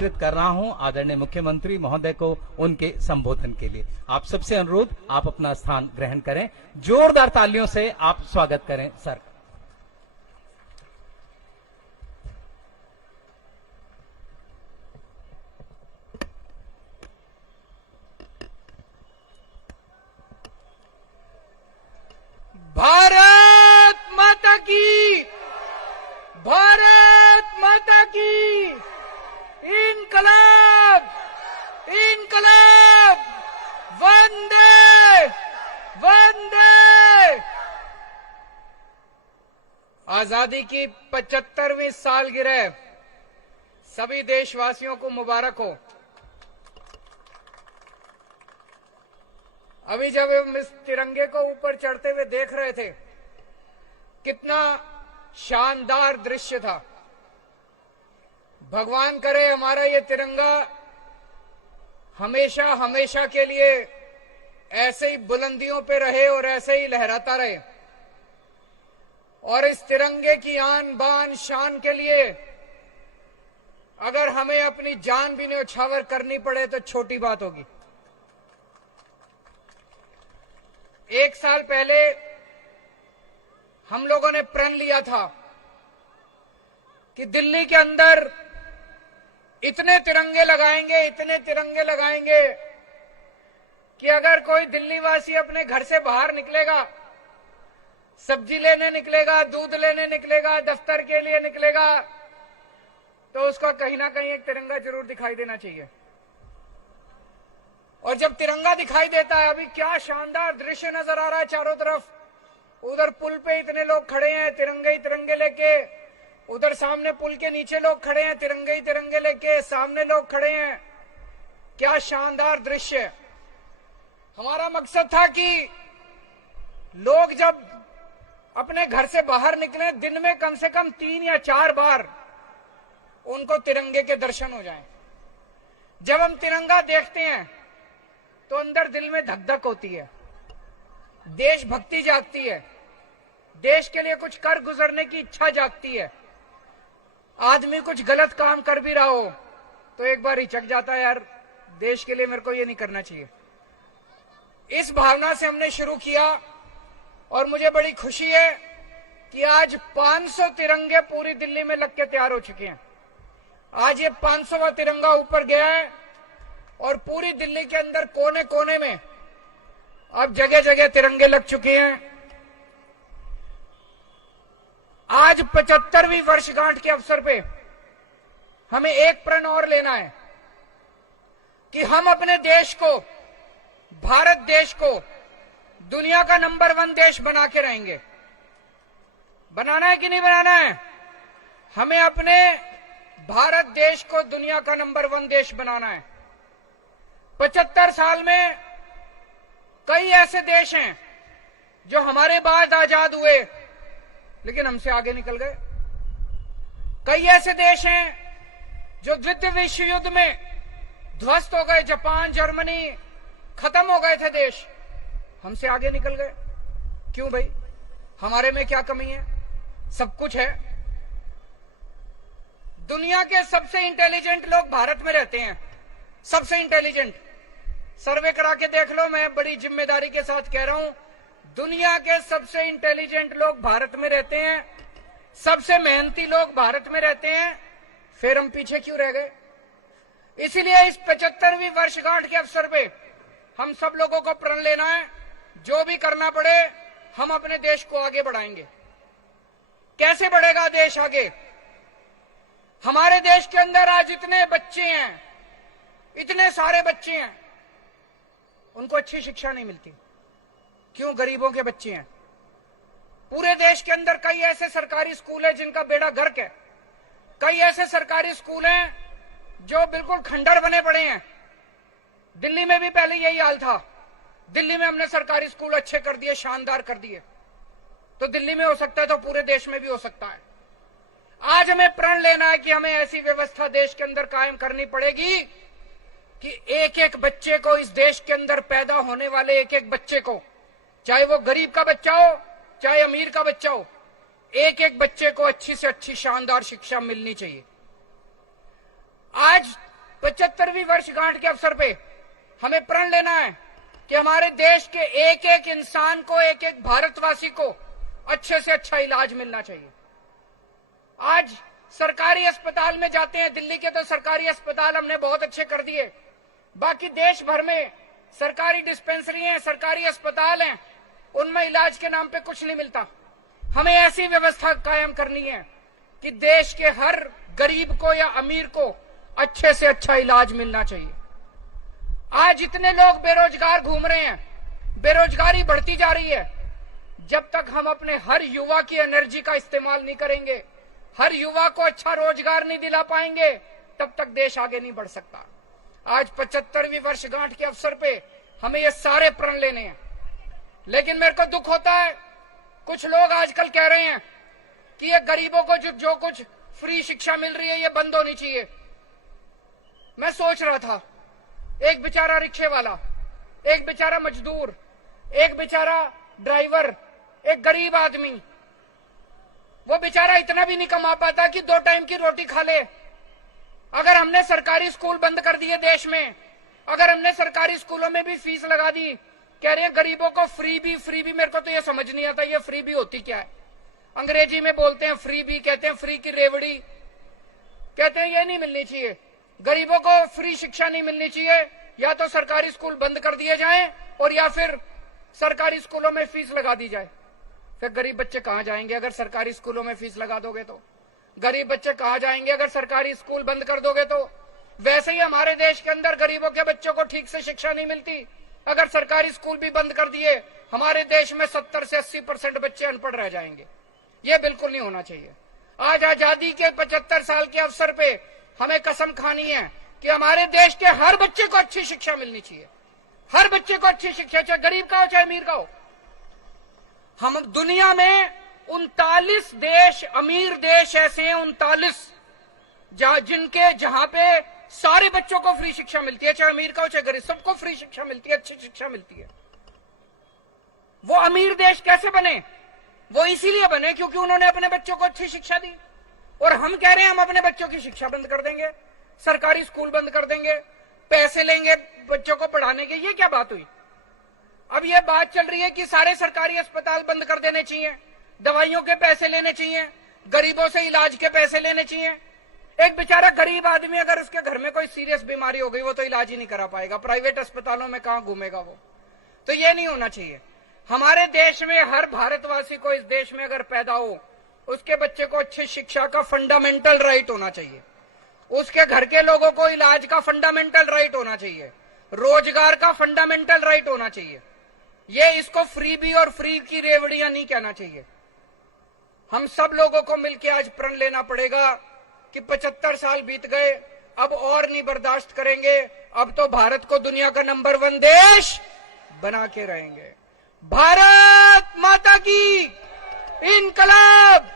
आमंत्रित कर रहा हूं आदरणीय मुख्यमंत्री महोदय को उनके संबोधन के लिए। आप सबसे अनुरोध, आप अपना स्थान ग्रहण करें। जोरदार तालियों से आप स्वागत करें सर। भारत माता की, भारत माता की, इनकलाब, इनकलाब, वंदे वंदे। आजादी की 75वीं सालगिरह सभी देशवासियों को मुबारक हो। अभी जब हम इस तिरंगे को ऊपर चढ़ते हुए देख रहे थे, कितना शानदार दृश्य था। भगवान करे हमारा ये तिरंगा हमेशा हमेशा के लिए ऐसे ही बुलंदियों पे रहे और ऐसे ही लहराता रहे। और इस तिरंगे की आन बान शान के लिए अगर हमें अपनी जान भी न्यौछावर करनी पड़े तो छोटी बात होगी। 1 साल पहले हम लोगों ने प्रण लिया था कि दिल्ली के अंदर इतने तिरंगे लगाएंगे, इतने तिरंगे लगाएंगे कि अगर कोई दिल्ली वासी अपने घर से बाहर निकलेगा, सब्जी लेने निकलेगा, दूध लेने निकलेगा, दफ्तर के लिए निकलेगा, तो उसका कहीं ना कहीं एक तिरंगा जरूर दिखाई देना चाहिए। और जब तिरंगा दिखाई देता है, अभी क्या शानदार दृश्य नजर आ रहा है चारों तरफ। उधर पुल पे इतने लोग खड़े हैं तिरंगे ही तिरंगे लेके, उधर सामने पुल के नीचे लोग खड़े हैं तिरंगे ही तिरंगे लेके, सामने लोग खड़े हैं। क्या शानदार दृश्य। हमारा मकसद था कि लोग जब अपने घर से बाहर निकले, दिन में कम से कम 3 या 4 बार उनको तिरंगे के दर्शन हो जाएं। जब हम तिरंगा देखते हैं तो अंदर दिल में धक धक होती है, देशभक्ति जागती है, देश के लिए कुछ कर गुजरने की इच्छा जागती है। आदमी कुछ गलत काम कर भी रहा हो तो एक बार हिचक जाता है, यार देश के लिए मेरे को ये नहीं करना चाहिए। इस भावना से हमने शुरू किया और मुझे बड़ी खुशी है कि आज 500 तिरंगे पूरी दिल्ली में लग के तैयार हो चुके हैं। आज ये 500वां तिरंगा ऊपर गया है और पूरी दिल्ली के अंदर कोने कोने में अब जगह जगह तिरंगे लग चुके हैं। आज 75वीं वर्षगांठ के अवसर पे हमें एक प्रण और लेना है कि हम अपने देश को, भारत देश को दुनिया का नंबर 1 देश बना के रहेंगे। बनाना है कि नहीं बनाना है? हमें अपने भारत देश को दुनिया का नंबर 1 देश बनाना है। 75 साल में कई ऐसे देश हैं जो हमारे बाद आजाद हुए लेकिन हमसे आगे निकल गए। कई ऐसे देश हैं जो द्वितीय विश्व युद्ध में ध्वस्त हो गए, जापान, जर्मनी, खत्म हो गए थे देश, हमसे आगे निकल गए। क्यों भाई? हमारे में क्या कमी है? सब कुछ है। दुनिया के सबसे इंटेलिजेंट लोग भारत में रहते हैं, सबसे इंटेलिजेंट। सर्वे करा के देख लो, मैं बड़ी जिम्मेदारी के साथ कह रहा हूं, दुनिया के सबसे इंटेलिजेंट लोग भारत में रहते हैं, सबसे मेहनती लोग भारत में रहते हैं। फिर हम पीछे क्यों रह गए? इसलिए इस 75वीं वर्षगांठ के अवसर पे हम सब लोगों को प्रण लेना है, जो भी करना पड़े हम अपने देश को आगे बढ़ाएंगे। कैसे बढ़ेगा देश आगे? हमारे देश के अंदर आज इतने बच्चे हैं, इतने सारे बच्चे हैं, उनको अच्छी शिक्षा नहीं मिलती। क्यों? गरीबों के बच्चे हैं। पूरे देश के अंदर कई ऐसे सरकारी स्कूल हैं जिनका बेड़ा गर्क है। कई ऐसे सरकारी स्कूल हैं जो बिल्कुल खंडर बने पड़े हैं। दिल्ली में भी पहले यही हाल था। दिल्ली में हमने सरकारी स्कूल अच्छे कर दिए, शानदार कर दिए। तो दिल्ली में हो सकता है तो पूरे देश में भी हो सकता है। आज हमें प्रण लेना है कि हमें ऐसी व्यवस्था देश के अंदर कायम करनी पड़ेगी कि एक एक बच्चे को, इस देश के अंदर पैदा होने वाले एक एक बच्चे को, चाहे वो गरीब का बच्चा हो चाहे अमीर का बच्चा हो, एक एक बच्चे को अच्छी से अच्छी शानदार शिक्षा मिलनी चाहिए। आज 75वीं वर्षगांठ के अवसर पे हमें प्रण लेना है कि हमारे देश के एक एक इंसान को, एक एक भारतवासी को अच्छे से अच्छा इलाज मिलना चाहिए। आज सरकारी अस्पताल में जाते हैं, दिल्ली के तो सरकारी अस्पताल हमने बहुत अच्छे कर दिए, बाकी देश भर में सरकारी डिस्पेंसरी हैं, सरकारी अस्पताल हैं, उनमें इलाज के नाम पे कुछ नहीं मिलता। हमें ऐसी व्यवस्था कायम करनी है कि देश के हर गरीब को या अमीर को अच्छे से अच्छा इलाज मिलना चाहिए। आज इतने लोग बेरोजगार घूम रहे हैं, बेरोजगारी बढ़ती जा रही है। जब तक हम अपने हर युवा की एनर्जी का इस्तेमाल नहीं करेंगे, हर युवा को अच्छा रोजगार नहीं दिला पाएंगे, तब तक देश आगे नहीं बढ़ सकता। आज 75वीं वर्षगांठ के अवसर पे हमें ये सारे प्रण लेने हैं। लेकिन मेरे को दुख होता है, कुछ लोग आजकल कह रहे हैं कि ये गरीबों को जो कुछ फ्री शिक्षा मिल रही है ये बंद होनी चाहिए। मैं सोच रहा था, एक बेचारा रिक्शे वाला, एक बेचारा मजदूर, एक बेचारा ड्राइवर, एक गरीब आदमी, वो बेचारा इतना भी नहीं कमा पाता कि 2 टाइम की रोटी खा ले। अगर हमने सरकारी स्कूल बंद कर दिए देश में, अगर हमने सरकारी स्कूलों में भी फीस लगा दी, कह रहे हैं गरीबों को फ्री भी, मेरे को तो ये समझ नहीं आता ये फ्री भी होती क्या है। अंग्रेजी में बोलते हैं फ्री भी, कहते हैं फ्री की रेवड़ी, कहते हैं ये नहीं मिलनी चाहिए। गरीबों को फ्री शिक्षा नहीं मिलनी चाहिए, या तो सरकारी स्कूल बंद कर दिए जाएं और या फिर सरकारी स्कूलों में फीस लगा दी जाए। फिर गरीब बच्चे कहां जाएंगे अगर सरकारी स्कूलों में फीस लगा दोगे तो? गरीब बच्चे कहां जाएंगे अगर सरकारी स्कूल बंद कर दोगे तो? वैसे ही हमारे देश के अंदर गरीबों के बच्चों को ठीक से शिक्षा नहीं मिलती। अगर सरकारी स्कूल भी बंद कर दिए, हमारे देश में 70 से 80% बच्चे अनपढ़ रह जाएंगे। ये बिल्कुल नहीं होना चाहिए। आज आजादी के 75 साल के अवसर पे हमें कसम खानी है कि हमारे देश के हर बच्चे को अच्छी शिक्षा मिलनी चाहिए। हर बच्चे को अच्छी शिक्षा, चाहे गरीब का हो चाहे अमीर का हो। हम दुनिया में 39 देश, अमीर देश ऐसे हैं 39, जहां पे सारे बच्चों को फ्री शिक्षा मिलती है, चाहे अमीर का हो चाहे गरीब, सबको फ्री शिक्षा मिलती है, अच्छी शिक्षा मिलती है। वो अमीर देश कैसे बने? वो इसीलिए बने क्योंकि उन्होंने अपने बच्चों को अच्छी शिक्षा दी। और हम कह रहे हैं हम अपने बच्चों की शिक्षा बंद कर देंगे, सरकारी स्कूल बंद कर देंगे, पैसे लेंगे बच्चों को पढ़ाने के। ये क्या बात हुई? अब ये बात चल रही है कि सारे सरकारी अस्पताल बंद कर देने चाहिए, दवाइयों के पैसे लेने चाहिए, गरीबों से इलाज के पैसे लेने चाहिए। एक बेचारा गरीब आदमी अगर उसके घर में कोई सीरियस बीमारी हो गई, वो तो इलाज ही नहीं करा पाएगा, प्राइवेट अस्पतालों में कहां घूमेगा वो? तो ये नहीं होना चाहिए। हमारे देश में हर भारतवासी को इस देश में अगर पैदा हो, उसके बच्चे को अच्छी शिक्षा का फंडामेंटल राइट होना चाहिए, उसके घर के लोगों को इलाज का फंडामेंटल राइट होना चाहिए, रोजगार का फंडामेंटल राइट होना चाहिए। ये इसको फ्री भी और फ्री की रेवड़ियां नहीं कहना चाहिए। हम सब लोगों को मिलकर आज प्रण लेना पड़ेगा कि 75 साल बीत गए, अब और नहीं बर्दाश्त करेंगे। अब तो भारत को दुनिया का नंबर 1 देश बना के रहेंगे। भारत माता की इनकलाब।